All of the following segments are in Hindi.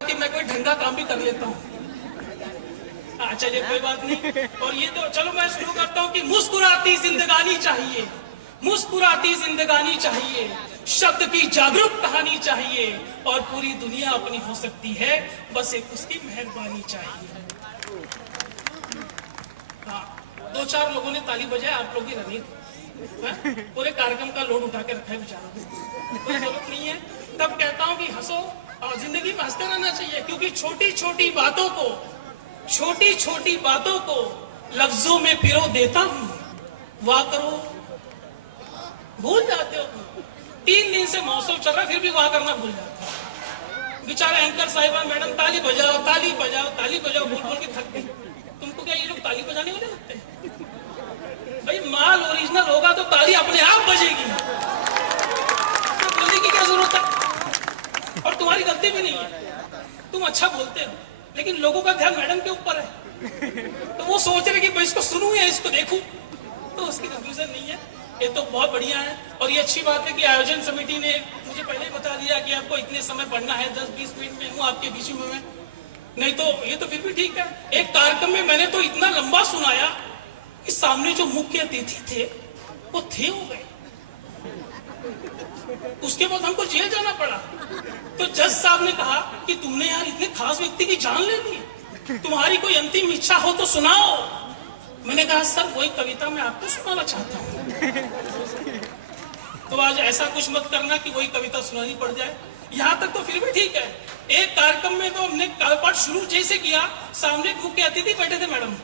कि मैं कोई ढंगा काम भी कर लेता हूँ। चलिए कोई बात नहीं। और ये तो चलो मैं शुरू करता हूँ कि मुस्कुराती जिंदगानी चाहिए, मुस्कुराती जिंदगानी चाहिए, शब्द की जागरूक कहानी चाहिए, और पूरी दुनिया अपनी हो सकती है, बस एक उसकी मेहरबानी चाहिए। हाँ, दो चार लोगों ने ताली बजाई, आप लोग ही रनी पूरे कार्यक्रम का लोड उठा के रखा है बेचारों को, कोई जरूरत नहीं है। तब कहता हूँ कि हंसो, और जिंदगी में हंसते रहना चाहिए, क्योंकि छोटी छोटी बातों को लफ्जों में पिरो देता हूँ, वाह करो भूल जाते हो। 3 दिन से मौसम चल रहा, फिर भी वाह करना भूल जाते हो। बेचारे एंकर साहिबा मैडम ताली बजाओ ताली बजाओ ताली बजाओ बोल बोल के थक गए। तुमको क्या ये लोग ताली बजाने वाले लगते हैं? भाई माल ओरिजिनल होगा तो ताली अपने आप बजेगी, तो बोलने की क्या जरूरत है? और तुम्हारी गलती भी नहीं है, तुम अच्छा बोलते हो, लेकिन लोगों का ध्यान मैडम के ऊपर है, तो वो सोच रहे कि भाई इसको सुनूं या इसको देखूं, तो उसकी कंफ्यूजन नहीं है। ये तो बहुत बढ़िया है, और ये अच्छी बात है कि आयोजन समिति ने मुझे पहले ही बता दिया कि आपको इतने समय पढ़ना है, 10-20 मिनट में हूँ आपके बीच में मैं, नहीं तो ये तो फिर भी ठीक है। एक कार्यक्रम में मैंने तो इतना लंबा सुनाया कि सामने जो मुख्य अतिथि थे वो थे हो गए, उसके बाद हमको जेल जाना पड़ा। तो जज साहब ने कहा कि तुमने यार इतने खास व्यक्ति की जान ले ली, तुम्हारी कोई अंतिम इच्छा हो तो सुनाओ। मैंने कहा सर वही कविता मैं आपको सुनाना चाहता हूँ। तो आज ऐसा कुछ मत करना कि वही कविता सुनानी पड़ जाए। यहाँ तक तो फिर भी ठीक है। एक कार्यक्रम में तो हमने कालपाठ शुरू जैसे किया, सामने एक मुख्य अतिथि बैठे थे मैडम,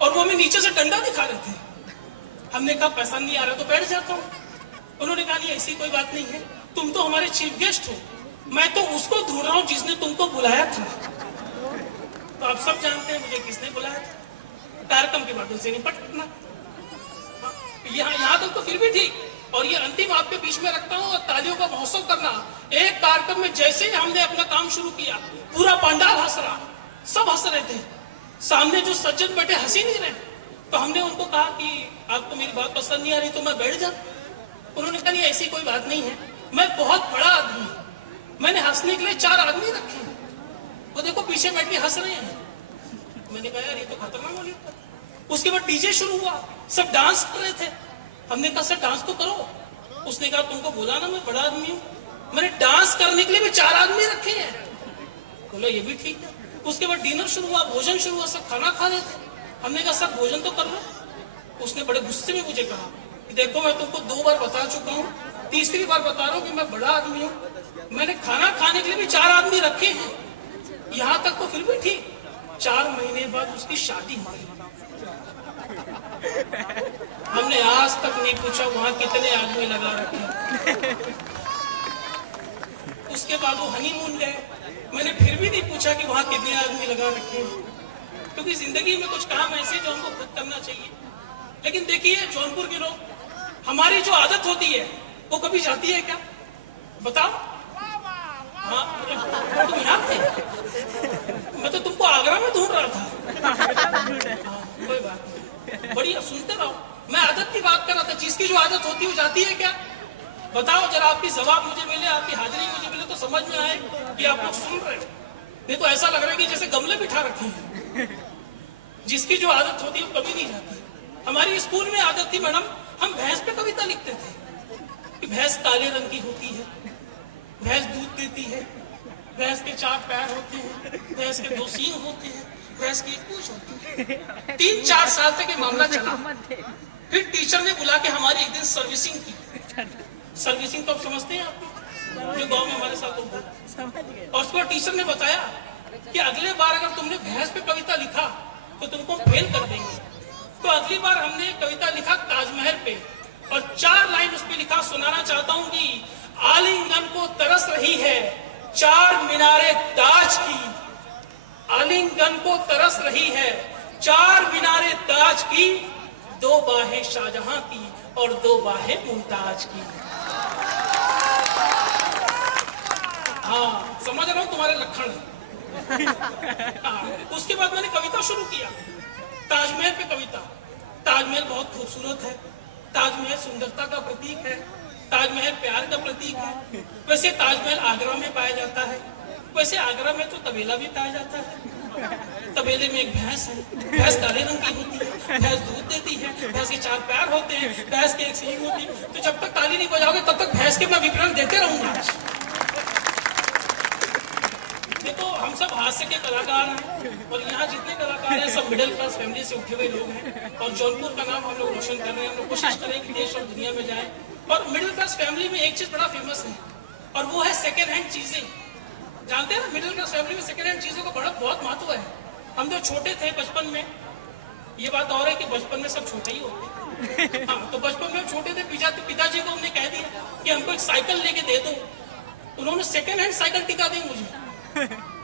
और वो हमें नीचे से डंडा दिखा रहे थे। हमने कहा पैसा नहीं आ रहा तो बैठ जाता हूँ। उन्होंने कहा नहीं ऐसी कोई बात नहीं है, तुम तो हमारे चीफ गेस्ट हो, मैं तो उसको ढूंढ रहा हूँ जिसने तुमको बुलाया था। तो आप सब जानते हैं मुझे किसने बुलाया था, कार्यक्रम के बाद उनसे निपटना। यहाँ तक तो फिर भी ठीक, और ये अंतिम आपके बीच में रखता हूँ, और तालियों का महोत्सव करना। एक कार्यक्रम में जैसे ही हमने अपना काम शुरू किया, पूरा पंडाल हंस रहा, सब हंस रहे थे, सामने जो सज्जन बैठे हंसी नहीं रहे, तो हमने उनको कहा कि आपको मेरी बात पसंद नहीं आ रही तो मैं बैठ जा। उन्होंने कहा नहीं ऐसी कोई बात नहीं है, मैं बहुत बड़ा आदमी हूँ, मैंने हंसने के लिए 4 आदमी रखे हैं, वो देखो पीछे बैठ के हंस रहे हैं। मैंने कहा यार ये तो खतरनाक वाली बात। उसके बाद डीजे शुरू हुआ, सब डांस कर रहे थे। हमने कहा सर डांस तो करो। उसने कहा तुमको बोला ना मैं बड़ा आदमी हूँ, मैंने डांस करने के लिए भी 4 आदमी रखे हैं। बोला ये भी ठीक है। उसके बाद डिनर शुरू हुआ, भोजन शुरू हुआ, सब खाना खा रहे थे। हमने कहा सर भोजन तो कर लो। उसने बड़े गुस्से में मुझे कहा कि देखो मैं तुमको 2 बार बता चुका हूँ, तीसरी बार बता रहा हूँ कि मैं बड़ा आदमी हूँ, मैंने खाना खाने के लिए भी 4 आदमी रखे हैं। यहाँ तक तो फिर भी ठीक। 4 महीने बाद उसकी शादी हुई। हमने आज तक नहीं पूछा वहां कितने आदमी लगा रखे। उसके बाद वो हनीमून गए, मैंने फिर भी नहीं पूछा कि वहां कितने आदमी लगा रखे, क्योंकि जिंदगी में कुछ काम ऐसे जो हमको खुद करना चाहिए। लेकिन देखिए जौनपुर के लोग, हमारी जो आदत होती है वो कभी जाती है क्या? बताओ। हाँ तुम यहाँ थे, मैं तो तुमको आगरा में ढूंढ रहा था। कोई बात नहीं, बढ़िया सुनते रहो। मैं आदत की बात कर रहा था, जिसकी जो आदत होती है वो जाती है क्या? बताओ जरा, आपकी जवाब मुझे मिले, आपकी हाजिरी मुझे मिले तो समझ में आए कि आप लोग सुन रहे हो। नहीं तो ऐसा लग रहा है कि जैसे गमले बिठा रखे हैं। जिसकी जो आदत होती है वो कभी नहीं जाती। हमारी स्कूल में आदत थी मैडम, हम भैंस पे कविता लिखते थे कि भैंस काले रंग की होती है, भैंस दूध देती है, भैंस के 4 पैर होते हैं, भैंस के 2 सींग होते हैं, भैंस की 1 पूंछ होती है। 3-4 साल तक ये मामला चला। फिर टीचर ने बुला के हमारी एक दिन सर्विसिंग की। सर्विसिंग तो आप समझते हैं, आप जो गांव में हमारे साथ होता है। और उसको टीचर ने बताया कि अगले बार अगर तुमने भैंस पे कविता लिखा तो तुमको फेल कर देंगे। तो अगली बार हमने कविता लिखा ताजमहल पे, और 4 लाइन उस पे लिखा, सुनाना चाहता हूँ कि आलिंगन को तरस रही है 4 मीनारे ताज की, आलिंगन को तरस रही है 4 मीनारे ताज की, 2 बाहें शाहजहां की और 2 बाहें मुमताज की। हाँ समझ रहा हूं तुम्हारे लक्षण। उसके बाद मैंने कविता शुरू किया, ताजमहल पे कविता। ताजमहल बहुत खूबसूरत है, ताजमहल सुंदरता का प्रतीक है, ताजमहल प्यार का प्रतीक है। वैसे ताजमहल आगरा में पाया जाता है, वैसे आगरा में तो तबेला भी पाया जाता है। तबेले में एक भैंस है, भैंस काले रंग की होती है, भैंस दूध देती है, भैंस के 4 पैर होते हैं, भैंस की एक सींग होती है। तो जब तक ताली नहीं बजाओगे तब तक भैंस के मैं विवरण देते रहूंगा। देखो हम सब हास्य के कलाकार हैं और यहाँ जितने कलाकार हैं सब मिडिल क्लास फैमिली से उठे हुए लोग हैं और जौनपुर का नाम हम लोग रोशन कर रहे हैं। हम लोग कोशिश करें कि देश और दुनिया में जाए। और मिडिल क्लास फैमिली में एक चीज बड़ा फेमस है और वो है सेकेंड हैंड चीजें। जानते हैं ना, मिडिल क्लास फैमिली में सेकेंड हैंड चीजों का बड़ा बहुत महत्व है। हम जो छोटे थे बचपन में, ये बात और है कि बचपन में सब छोटे ही होते हैं। हाँ, तो बचपन में छोटे थे, पिताजी को हमने कह दिया कि हमको एक साइकिल लेके दे दो। उन्होंने सेकेंड हैंड साइकिल टिका दी मुझे।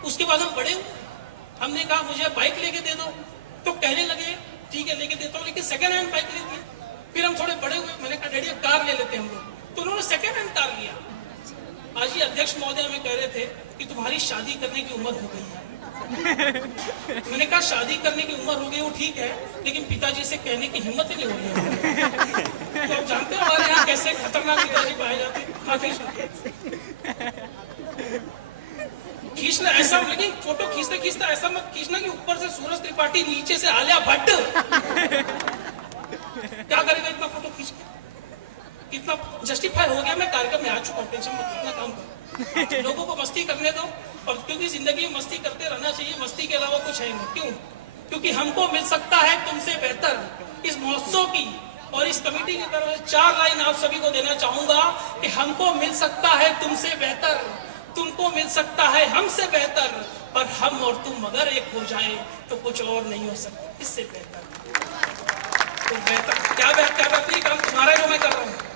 उसके बाद हम बड़े हुए, हमने कहा मुझे बाइक लेके दे दो, तो कहने लगे ठीक है लेके देता हूँ, लेकिन सेकेंड हैंड बाइक ले दी। फिर हम थोड़े बड़े हुए, मैंने कहा डैडी अब कार ले लेते हैं हम लोग, तो उन्होंने सेकेंड हैंड कार लिया। आज ही अध्यक्ष महोदय हमें कह रहे थे कि तुम्हारी शादी करने की उम्र हो गई है। मैंने कहा शादी करने की उम्र हो गई वो ठीक है, लेकिन पिताजी से कहने की हिम्मत ही नहीं हो रही। तो आप जानते हो हमारे यहाँ कैसे खतरनाक पिताजी पाए जाते हैं। खींचना ऐसा, लेकिन फोटो खींचते खींचते ऐसा मत खींचना कि ऊपर से सूरज त्रिपाठी नीचे से आलिया भट्ट। क्या करेगा इतना फोटो खींच के? इतना जस्टिफाई हो गया, मैं कार्यक्रम में आ चुका हूँ, टेंशन मत, इतना काम करो। लोगों को मस्ती करने दो, और क्योंकि जिंदगी में मस्ती करते रहना चाहिए, मस्ती के अलावा कुछ है नहीं। क्यों? क्योंकि हमको मिल सकता है तुमसे बेहतर। इस महोत्सव की और इस कमेटी की तरफ से 4 लाइन आप सभी को देना चाहूंगा कि हमको मिल सकता है तुमसे बेहतर, तुमको मिल सकता है हमसे बेहतर, पर हम और तुम अगर एक हो जाए तो कुछ और नहीं हो सकता इससे बेहतर। तो बेहतर क्या बेहतरीन काम तुम्हारा जो मैं कर रहा हूँ।